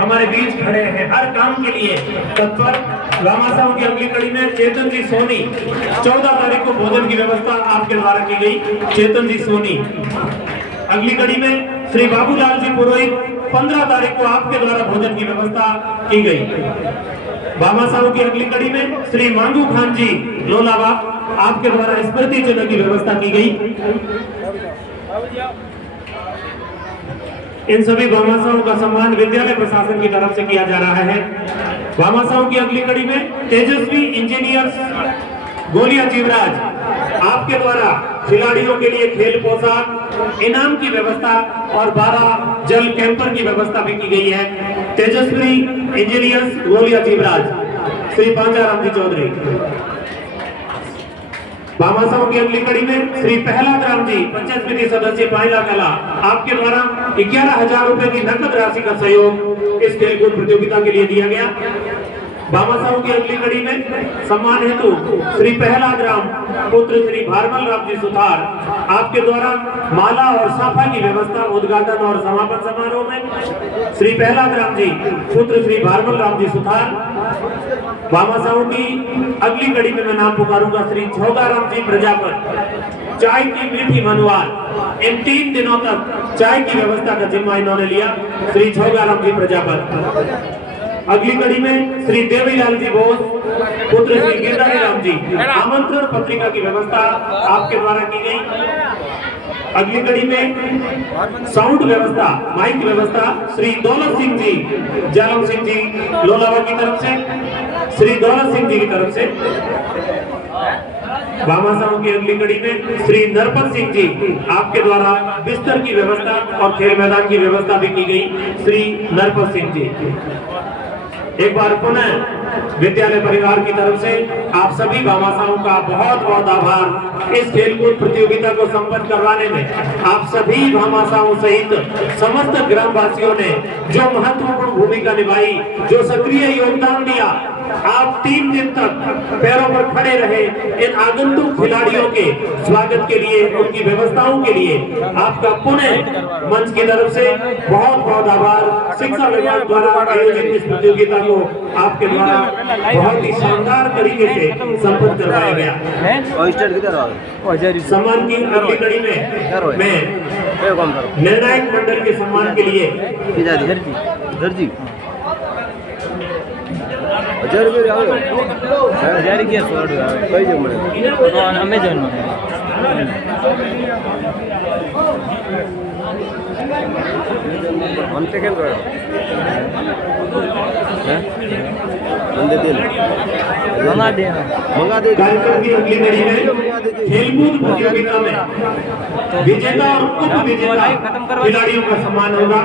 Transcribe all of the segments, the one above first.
हमारे बीच खड़े हैं हर काम के लिए तत्पर। भामाशाहों की अगली कड़ी में चेतन जी सोनी, 14 तारीख को भोजन की व्यवस्था आपके द्वारा की गई। चेतन जी सोनी। अगली कड़ी में श्री बाबूलाल जी पुरोहित, 15 तारीख को आपके द्वारा भोजन की व्यवस्था की गई। भामाशाहों की अगली कड़ी में श्री मांगू खान जी लोलावा, आपके द्वारा स्मृति चिन्ह की व्यवस्था की गई। इन सभी भामाशाहों का सम्मान विद्यालय प्रशासन की तरफ से किया जा रहा है। भामाशाहों की अगली कड़ी में तेजस्वी इंजीनियर्स गोलिया जीवराज, आपके द्वारा खिलाड़ियों के लिए खेल पोशाक, इनाम की व्यवस्था और 12 जल कैंपर की व्यवस्था भी की गई है। तेजस्वी इंजीनियर्स गोलिया जीवराज, श्री पांचाराम जी चौधरी। भामाशाहों की अगली कड़ी में श्री प्रहलाद राम जी, पंचायत समिति सदस्य पाइला कला, आपके द्वारा 11,000 रुपए की नकद राशि का सहयोग इस खेलकूद प्रतियोगिता के लिए दिया गया। भामाशाहों की अगली कड़ी में सम्मान हेतु श्री प्रहलाद राम पुत्र श्री भारमल राम जी सुथार, आपके द्वारा माला और साफा की व्यवस्था उद्घाटन और समापन समारोह में श्री प्रहलाद राम जी पुत्र श्री भारमल राम जी सुथार। भामाशाहों की अगली कड़ी में मैं नाम पुकारूंगा श्री छोगाराम जी प्रजापत, चाय की मीठी मनवार। इन 3 दिनों तक चाय की व्यवस्था का जिम्मा इन्होंने लिया, श्री छोगाराम जी प्रजापत। अगली कड़ी में श्री देवीलाल जी बोस पुत्र श्री गिरधारी राम जी, आमंत्रण पत्रिका की व्यवस्था आपके द्वारा की गई। अगली कड़ी में साउंड व्यवस्था, माइक व्यवस्था श्री दौलत सिंह जी, जालम सिंह जी लोलावा की तरफ से, श्री दौलत सिंह जी की तरफ से। भामाशाहों की अगली कड़ी में श्री नरपत सिंह जी, आपके द्वारा बिस्तर की व्यवस्था और खेल मैदान की व्यवस्था भी की गई, श्री नरपत सिंह जी। एक बार पुनः विद्यालय परिवार की तरफ से आप सभी भामाशाहों का बहुत बहुत आभार। इस खेलकूद प्रतियोगिता को संपन्न करवाने में आप सभी भामाशाहों सहित समस्त ग्रामवासियों ने जो महत्वपूर्ण भूमिका निभाई, जो सक्रिय योगदान दिया, आप 3 दिन तक पैरों पर खड़े रहे। इन आगंतुक खिलाड़ियों के स्वागत के लिए, उनकी व्यवस्थाओं के लिए आपका पुनः मंच की तरफ से बहुत बहुत आभार। शिक्षा विभाग द्वारा आयोजित इस प्रतियोगिता को आपके द्वारा बहुत ही शानदार तरीके से संपन्न करवाया गया। सम्मान की अगली कड़ी में मैं निर्णायक मंडल के सम्मान के लिए कार्यक्रम की अगली कड़ी में खेलकूद प्रतियोगिता में विजेता और उप विजेता खिलाड़ियों का सम्मान होगा।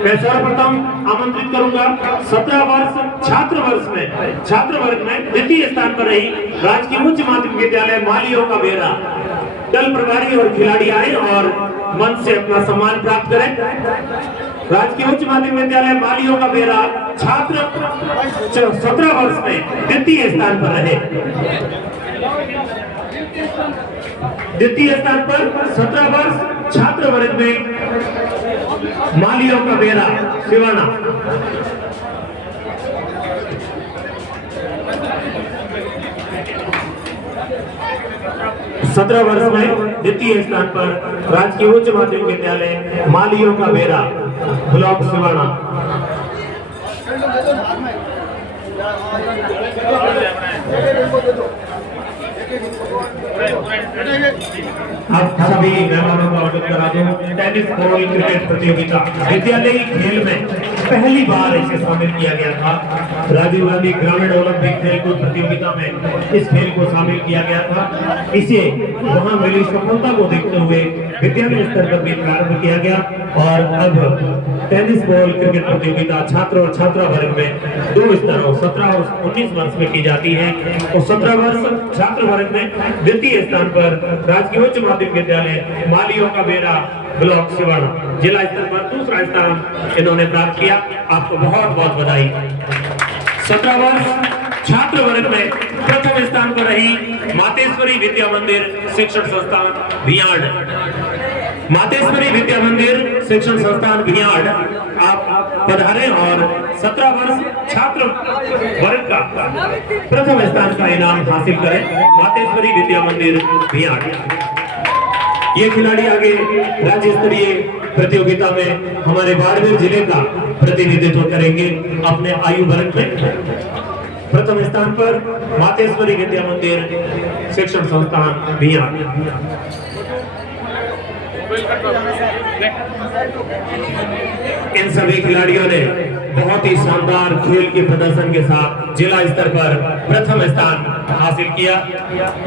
मैं सर्वप्रथम आमंत्रित करूंगा 17 वर्ष छात्र वर्ग में द्वितीय स्थान पर रही राजकीय उच्च माध्यमिक विद्यालय मालियों का बेरा। दल प्रभारी और खिलाड़ी आए और मंच से अपना सम्मान प्राप्त करें। राजकीय उच्च माध्यमिक विद्यालय मालियों का बेरा छात्र 17 वर्ष में द्वितीय स्थान पर रहे। द्वितीय स्थान पर 17 वर्ष छात्र वर्ग में मालियों का बेरा सिवाना। 17 वर्ष में द्वितीय स्थान पर राजकीय उच्च माध्यमिक विद्यालय मालियों का बेरा ब्लॉक सिवाना। आप सभी मेहमानों का अवगत करा दूं, टेनिस बॉल क्रिकेट प्रतियोगिता विद्यालयी खेल में पहली बार इसे शामिल किया गया था। राजीव गांधी ग्रामीण ओलंपिक खेलकूद प्रतियोगिता में इस खेल को शामिल किया गया था। इसे वहां मिली सफलता को देखते हुए विद्यालय स्तर पर भी प्रारंभ किया गया और अब टेनिस बॉल क्रिकेट प्रतियोगिता छात्र और छात्रा वर्ग में 2 स्तरों 17 और 19 वर्ष में की जाती है। तो 17 वर्ष छात्र वर्ग में द्वितीय स्थान पर राजकीय उच्च माध्यमिक विद्यालय मालियों का बेरा ब्लॉक सिवाना। जिला स्तर पर दूसरा स्थान इन्होंने प्राप्त किया। आपको बहुत बहुत बधाई। 17 वर्ष छात्र वर्ग में प्रथम स्थान पर रही मातेश्वरी विद्या मंदिर शिक्षण संस्थान भियाड़। मातेश्वरी विद्या मंदिर शिक्षण संस्थान भियाड़ आप पधारे और 17 वर्ष छात्र वर्ग का प्रथम स्थान का इनाम हासिल करें। मातेश्वरी विद्या मंदिर भियाड़। ये खिलाड़ी आगे राज्य स्तरीय प्रतियोगिता में हमारे बाड़मेर जिले का प्रतिनिधित्व करेंगे अपने आयु वर्ग में। प्रथम स्थान पर मातेश्वरी विद्या मंदिर शिक्षण संस्थान भियाड़। इन सभी खिलाड़ियों ने बहुत ही शानदार खेल के प्रदर्शन के साथ जिला स्तर पर प्रथम स्थान हासिल किया।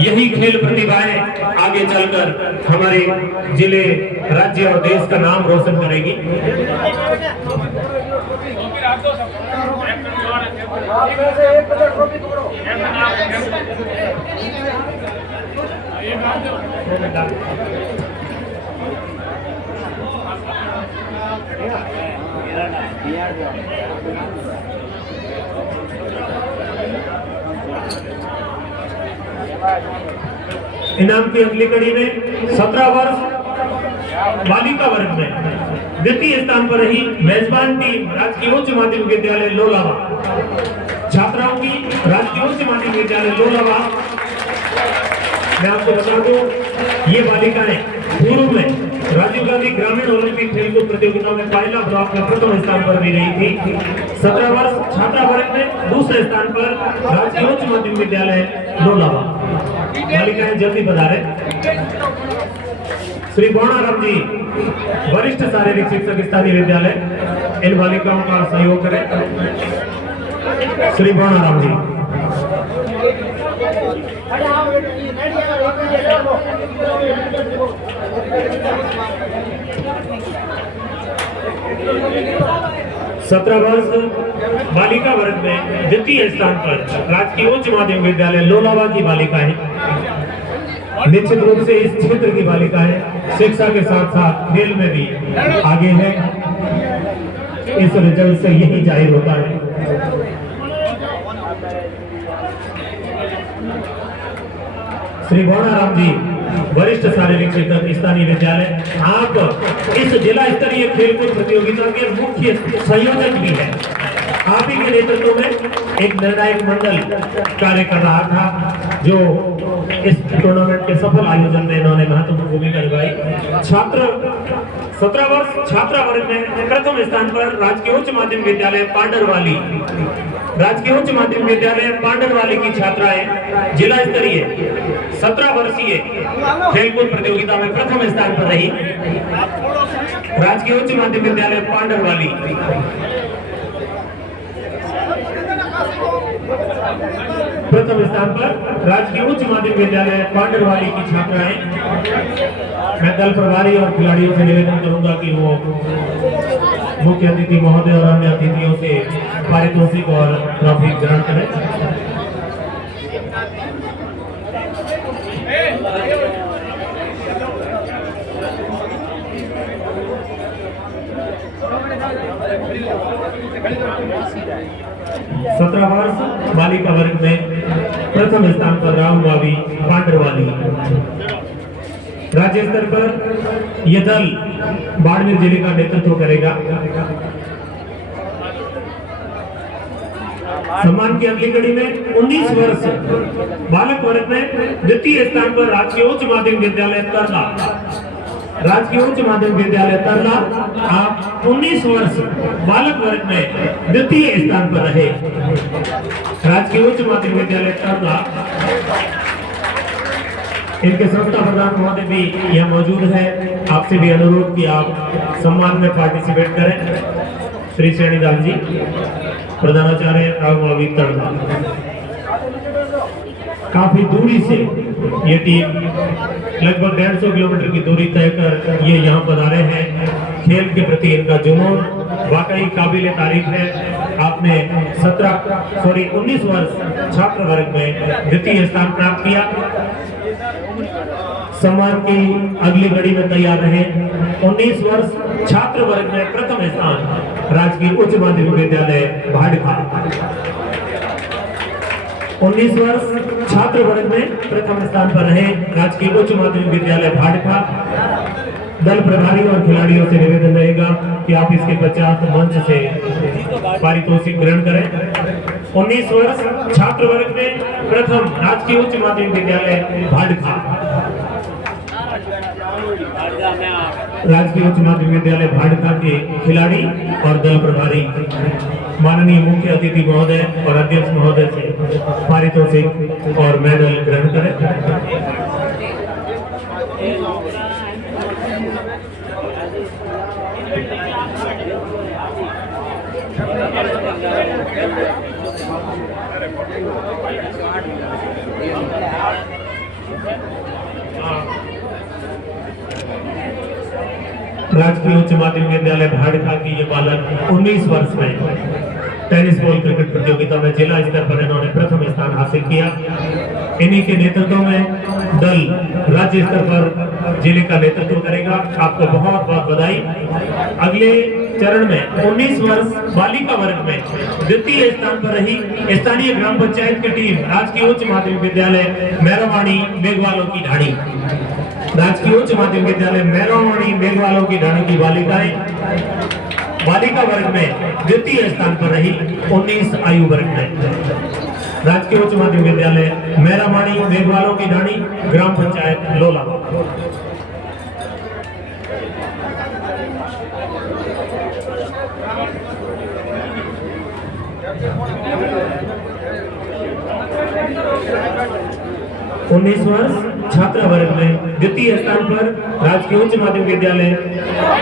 यही खेल प्रतिभाएं आगे चलकर हमारे जिले, राज्य और देश का नाम रोशन करेगी। इनाम की अगली कड़ी में 17 वर्ष बालिका वर्ग में द्वितीय स्थान पर रही मेजबान टीम राजकीय उच्च माध्यमिक विद्यालय लोलावा। छात्राओं की राजकीय उच्च माध्यमिक विद्यालय लोलावा, मैं आपको बता दूं, ये बालिकाएं पूर्व में राजीव गांधी ग्रामीण ओलंपिक खेलकूद प्रतियोगिताओं में पहला ब्लॉक में प्रथम स्थान पर भी रही थी। 17 वर्ष छात्रा वर्ग में दूसरे स्थान पर राजकीय उच्च माध्यमिक विद्यालय लोलावा। बालिकाएं जल्दी पधारे। श्री बोणाराम जी वरिष्ठ शारीरिक शिक्षक स्थानीय विद्यालय, इन बालिकाओं का सहयोग करें। श्री बोणाराम जी। सत्रह वर्ष बालिका वर्ग में द्वितीय स्थान पर राजकीय उच्च माध्यमिक विद्यालय लोलावा की बालिकाएं। निश्चित रूप से इस क्षेत्र की बालिकाएं शिक्षा के साथ साथ खेल में भी आगे है। इस रिजल्ट से यही जाहिर होता है। श्री बोणाराम जी वरिष्ठ शारीरिक शिक्षक स्थानीय विद्यालय, आप इस जिला स्तरीय खेलकूद प्रतियोगिता के मुख्य संयोजक भी हैं। आप ही के नेतृत्व में एक निर्णायक मंडल कार्य कर रहा था जो इस टूर्नामेंट के सफल आयोजन में इन्होंने महत्वपूर्ण भूमिका निभाई। छात्र 17 वर्ष छात्रा वर्ग में प्रथम स्थान पर राजकीय उच्च माध्यमिक विद्यालय पांडरवाली। राजकीय उच्च माध्यमिक विद्यालय पांडरवाली की छात्राएं जिला स्तरीय 17 वर्षीय खेलकूद प्रतियोगिता में प्रथम स्थान पर रही। राजकीय उच्च माध्यमिक विद्यालय पांडरवाली। प्रथम स्थान पर राजकीय उच्च माध्यमिक विद्यालय पांडरवाली की छात्राएं। मैं दल प्रभारी और खिलाड़ियों से निवेदन करूंगा कि वो मुख्य अतिथि महोदय और अन्य अतिथियों से पारितोषिक और ट्रॉफी ग्रहण करें। सत्रह वर्ष बालिका वर्ग में प्रथम स्थान पर रामबावी पांडरवाली। राज्य स्तर पर यह दल बाड़मेर जिले का नेतृत्व करेगा। सम्मान की अगली कड़ी में 19 वर्ष बालक वर्ग में द्वितीय स्थान पर राजकीय उच्च माध्यमिक विद्यालय तरला। राजकीय उच्च माध्यमिक विद्यालय तरला, आप 19 वर्ष बालक वर्ग में द्वितीय स्थान पर रहे। राजकीय उच्च माध्यमिक विद्यालय तरला, इनके संस्था प्रधान महोदय भी यह मौजूद है। आपसे भी अनुरोध कि आप सम्मान में पार्टिसिपेट करें। श्री श्रेणीदास जी प्रधानाचार्य रामबावी तरला। काफी दूरी से ये टीम लगभग 150 किलोमीटर की दूरी तय कर ये यहाँ पधारे हैं। खेल के प्रति इनका जुनून वाकई काबिल तारीफ है। आपने 19 वर्ष छात्र वर्ग में द्वितीय स्थान प्राप्त किया। सम्मान की अगली घड़ी में तैयार रहे। 19 वर्ष छात्र वर्ग में प्रथम स्थान राजकीय उच्च माध्यमिक विद्यालय भाड़खा। 19 वर्ष छात्र वर्ग में प्रथम स्थान पर रहे राजकीय उच्च माध्यमिक विद्यालय भाड़खा। दल प्रभारी और खिलाड़ियों से निवेदन रहेगा कि आप इसके पश्चात मंच से पारितोषिक ग्रहण करें। 19 वर्ष छात्र वर्ग में प्रथम राजकीय उच्च माध्यमिक विद्यालय भाड़खा, राजकीय उच्च माध्यमिक विद्यालय भाड़खा के खिलाड़ी और दल प्रभारी माननीय मुख्य अतिथि महोदय और अध्यक्ष महोदय से पारितोषिक और मेडल ग्रहण करें। राजकीय उच्च माध्यमिक विद्यालय भाड़खा की ये बालक 19 वर्ष में टेनिस बॉल क्रिकेट प्रतियोगिता में जिला स्तर पर इन्होंने प्रथम स्थान हासिल किया। इन्हीं के नेतृत्व में दल राज्य स्तर पर जिले का नेतृत्व करेगा। आपको बहुत बहुत बधाई। अगले चरण में 19 वर्ष बालिका वर्ग में द्वितीय स्थान पर रही स्थानीय ग्राम पंचायत की टीम राजकीय उच्च माध्यमिक विद्यालय मैरावाणी मेघवालों की ढाणी, राजकीय उच्च माध्यमिक विद्यालय मैरावाणी मेघवालों की ढाणी की बालिकाएं बालिका वर्ग में द्वितीय स्थान पर रही। 19 आयु वर्ग में राजकीय उच्च माध्यमिक विद्यालय मैरावाणी मेघवालों की ढाणी, ग्राम पंचायत लोला। उन्नीस वर्ष छात्र वर्ग में द्वितीय स्थान पर राजकीय उच्च माध्यमिक विद्यालय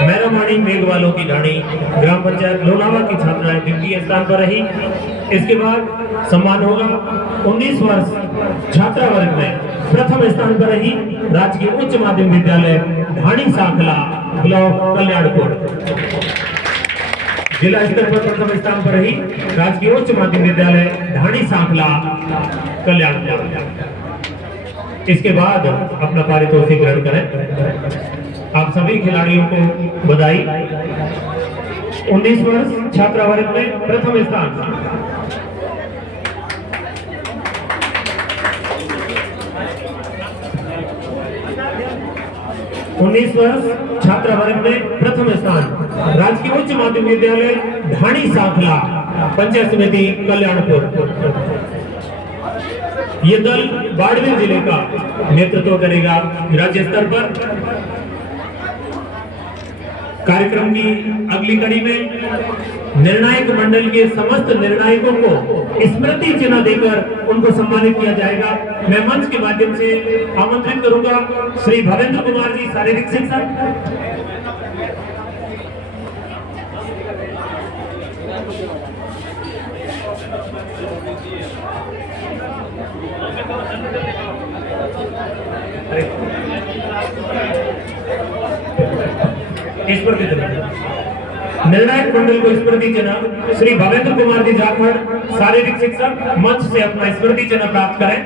मैरावाणी मेघवालों की ढाणी, ग्राम पंचायत लोलावा की छात्राएं द्वितीय स्थान पर रही। इसके बाद सम्मान होगा 19 वर्ष छात्रा वर्ग में प्रथम स्थान पर रही राजकीय उच्च माध्यमिक विद्यालय ढाणी सांखला ब्लॉक कल्याणपुर, जिला स्तर पर प्रथम स्थान पर रही राजकीय उच्च माध्यमिक विद्यालय ढाणी सांखला कल्याणपुर। इसके बाद अपना पारितोषिक ग्रहण करें। आप सभी खिलाड़ियों को बधाई। 19 वर्ष छात्रा वर्ग में प्रथम स्थान, 19 वर्ष छात्रा वर्ग में प्रथम स्थान राजकीय उच्च माध्यमिक विद्यालय ढाणी सांखला पंचायत समिति कल्याणपुर। ये दल बाड़मेर जिले का नेतृत्व करेगा राज्य स्तर पर। कार्यक्रम की अगली कड़ी में निर्णायक मंडल के समस्त निर्णायकों को स्मृति चिन्ह देकर उनको सम्मानित किया जाएगा। मैं मंच के माध्यम से आमंत्रित करूंगा श्री भवेंद्र कुमार जी, शारीरिक शिक्षक। निर्णायक मंडल को स्मृति चिन्ह श्री भवेंद्र कुमार जी जाखड़, शारीरिक शिक्षक, मंच से अपना स्मृति चिन्ह प्राप्त करें।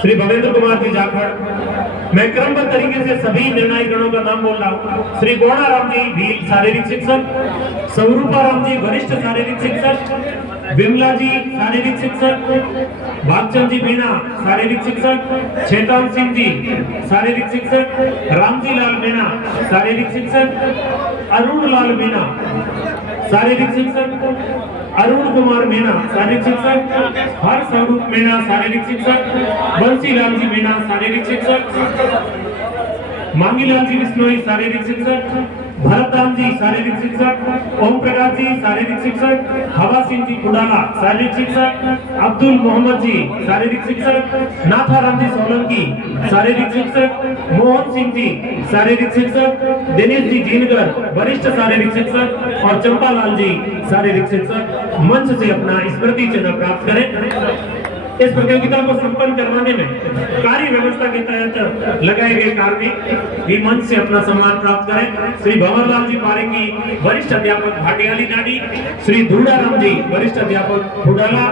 श्री भवेंद्र कुमार जी जाखड़। मैं क्रमबद्ध तरीके से सभी निर्णायक गणों का नाम बोल रहा हूँ। श्री गोणा राम जी भील, शारीरिक शिक्षक, स्वरूपा राम जी वरिष्ठ शारीरिक शिक्षक, विमला जी शारीरिक शिक्षक, भागचंद जी मीणा शारीरिक शिक्षक, चेतन सिंह जी शारीरिक शिक्षक, रामजी लाल मीणा शारीरिक शिक्षक, अरुण लाल मीणा शारीरिक शिक्षक, अरुण कुमार मीणा शारीरिक शिक्षक, हर स्वरूप मीणा शारीरिक शिक्षक, बंसीलाल जी मीणा शारीरिक शिक्षक, मांगीलाल जी बिश्नोई शारीरिक शिक्षक, भरतराम जी शारीरिक शिक्षक, ओम प्रकाश जी शारीरिक शिक्षक, हवा सिंह जी कुडाला शारीरिक शिक्षक, अब्दुल मोहम्मद जी शारीरिक शिक्षक, नाथाराम जी सोलंकी शारीरिक शिक्षक, मोहन सिंह जी शारीरिक शिक्षक, दिनेश जी जीनगर वरिष्ठ शारीरिक शिक्षक और चंपालाल जी शारीरिक शिक्षक मंच से अपना स्मृति चिन्ह प्राप्त करें। इस प्रतियोगिता को संपन्न करवाने में कार्य व्यवस्था के तहत लगाए गए कार्य भी मंच से अपना सम्मान प्राप्त करें। श्री भंवरलाल जी पारेखी वरिष्ठ अध्यापक भाटियाली नाडी, श्री धूड़ाराम जी वरिष्ठ अध्यापक फुडाला,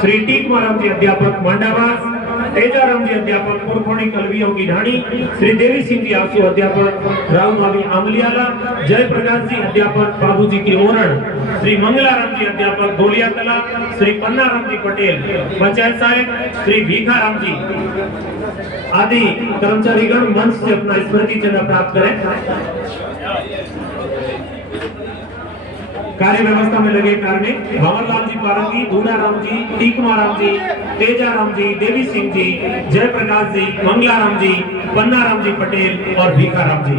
श्री टीकमाराम जी अध्यापक मांडावास, तेजाराम जी अध्यापक पुरखोणी कलवियों की ढाणी, श्री देवी सिंह जी आसू अध्यापक रावमावी आमलियाला, जय प्रकाश जी अध्यापक बाबू जी की ओरण, श्री मंगलाराम जी अध्यापक गोलिया कला, श्री पन्नाराम जी पटेल पंचायत साहेब, श्री भीखाराम जी आदि कर्मचारीगण मंच से अपना स्मृति चिन्ह प्राप्त करें। कार्य व्यवस्था में लगे कार्मिक भंवरलाल जी पारंगी, दूधाराम जी, टीकमाराम जी, तेजाराम जी, देवी सिंह जी, जय प्रकाश जी, मंगलाराम जी, पन्नाराम जी पटेल और भीखाराम जी।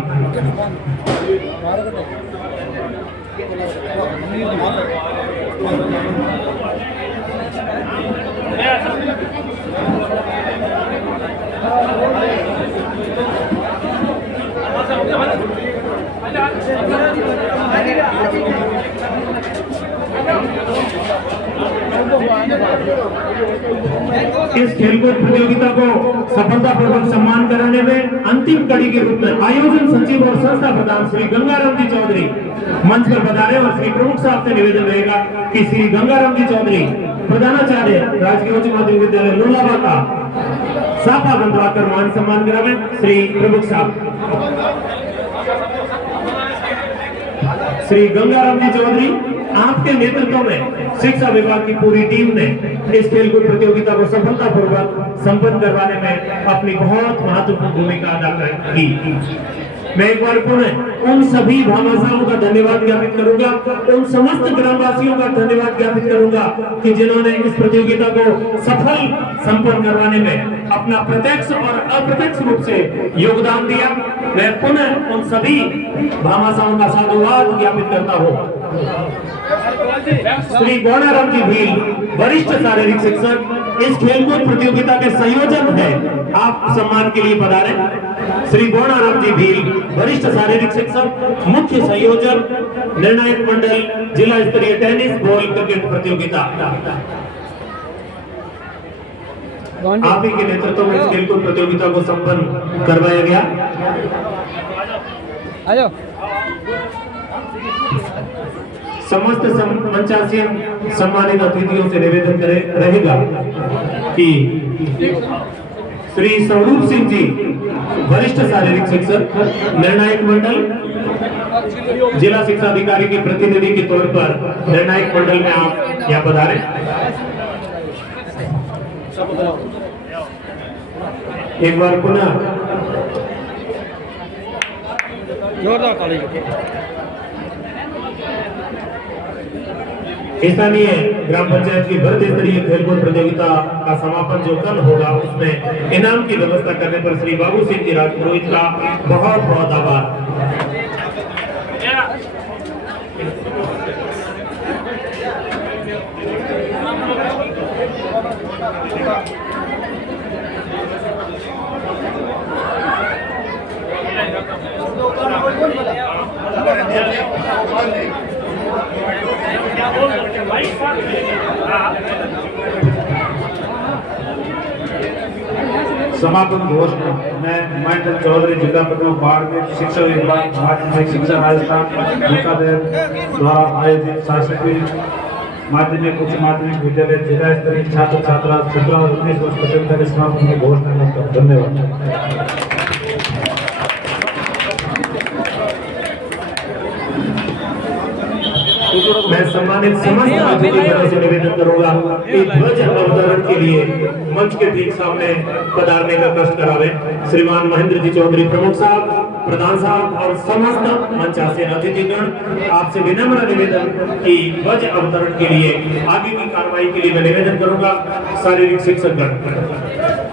इस खेलकूद प्रतियोगिता को सफलतापूर्वक सम्मान कराने में अंतिम कड़ी के रूप में आयोजन सचिव और संस्था प्रधान श्री गंगाराम जी चौधरी मंच पर पधारे और श्री प्रमुख साहब से निवेदन रहेगा कि श्री गंगाराम जी चौधरी प्रधानाचार्य राजकीय उच्च माध्यमिक विद्यालय लोलावा का साफा बंधवाकर मान सम्मान करावे। श्री प्रमुख साहब श्री गंगाराम जी चौधरी, आपके नेतृत्व में शिक्षा विभाग की पूरी टीम ने इस खेलकूद प्रतियोगिता को सफलतापूर्वक संपन्न करवाने में अपनी बहुत महत्वपूर्ण भूमिका अदा की। मैं एक बार पुनः उन सभी भामाशाहों का धन्यवाद ज्ञापित करूंगा, उन समस्त ग्रामवासियों का धन्यवाद ज्ञापित करूंगा कि जिन्होंने इस प्रतियोगिता को सफल संपन्न करवाने में अपना प्रत्यक्ष और अप्रत्यक्ष रूप से योगदान दिया। मैं पुनः उन सभी भामाशाहों का साधुवाद ज्ञापित करता हूँ। श्री गौणाराम जी भील, वरिष्ठ शारीरिक शिक्षक, इस खेलकूद प्रतियोगिता के संयोजक हैं, आप सम्मान के लिए पधारे। श्री गौणाराम जी भील, वरिष्ठ शारीरिक शिक्षक, मुख्य संयोजक, निर्णायक मंडल, जिला स्तरीय टेनिस बॉल क्रिकेट प्रतियोगिता। आप ही के नेतृत्व में इस खेलकूद प्रतियोगिता को संपन्न करवाया गया। समस्त मंचासीन सम्मानित अतिथियों से निवेदन रहेगा कि श्री स्वरूप सिंह जी, वरिष्ठ शारीरिक शिक्षक, निर्णायक मंडल, जिला शिक्षा अधिकारी के प्रतिनिधि के तौर पर निर्णायक मंडल में आप यहाँ पधारे। एक बार पुनः स्थानीय ग्राम पंचायत की वर्ग स्तरीय खेलकूद प्रतियोगिता का समापन जो कल होगा, उसमें इनाम की व्यवस्था करने पर श्री बाबू सिंह जी राजपुरोहित का बहुत बहुत आभार। समापन घोषणा में महेंद्र चौधरी, जिला प्रमुख बाड़मेर, शिक्षा विभाग, माध्यमिक शिक्षा राजस्थान द्वारा आयोजित शासकीय माध्यमिक उच्च माध्यमिक विद्यालय जिला स्तरीय छात्र छात्रा 17 और 19 वर्ष प्रतियोगिता के समापन की घोषणा करता हूं। धन्यवाद। मैं सम्मानित समस्त अतिथियों से निवेदन करूंगा कि ध्वज अवतरण के लिए मंच के ठीक सामने पधारने का कष्ट करावे। श्रीमान महेंद्र जी चौधरी प्रमुख साहब, प्रधान साहब और समस्त मंचासीन अतिथिगण, आपसे विनम्र निवेदन कि ध्वज अवतरण के लिए आगे की कार्रवाई के लिए मैं निवेदन करूंगा शारीरिक शिक्षक गण।